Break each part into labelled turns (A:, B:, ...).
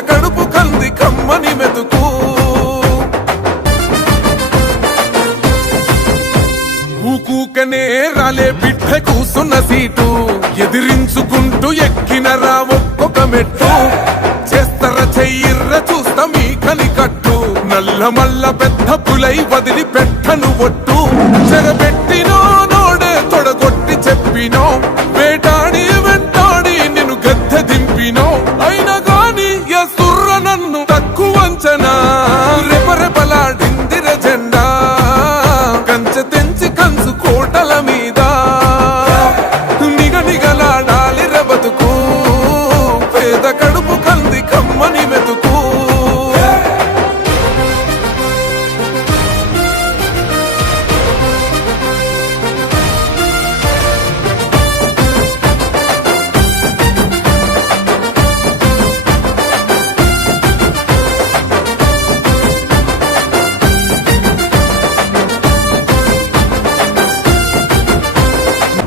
A: కడుపు కంది కమ్మని మెతుకు. ఊకూకనే రాలే బిడ్డ కూసున్న సీటు. ఎదిరించుకుంటూ ఎక్కినరా ఒక్కొక్క మెట్టు. చేస్తర చెయ్యిర్ర చూస్తా మీ కని కట్టు. నల్ల మల్ల పెద్ద పులై వదిలి పెట్టను ఒట్టు. చెరబెట్టు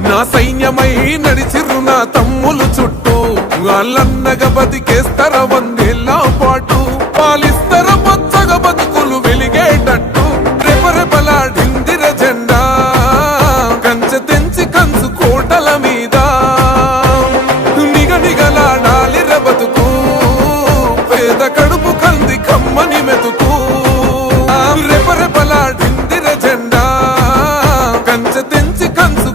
A: నా సైన్యమై నడిచిరు నా తమ్ములు చుట్టూ. వాళ్ళన్నగ బతికేస్తర వందేళ్ళ పాటు. పాలిస్తర పచ్చగ బతుకులు వెలిగేటట్టు. రెపరెపలాడిందిర జెండా. కంచె తెంచి కంచు కోటల మీద. నిగ నిగలాడాలిర బతుకు. పేద కడుపు కంది కమ్మని మెతుకు. రెపరెపలాడిందిర జెండా. కంచె తెంచి కంచు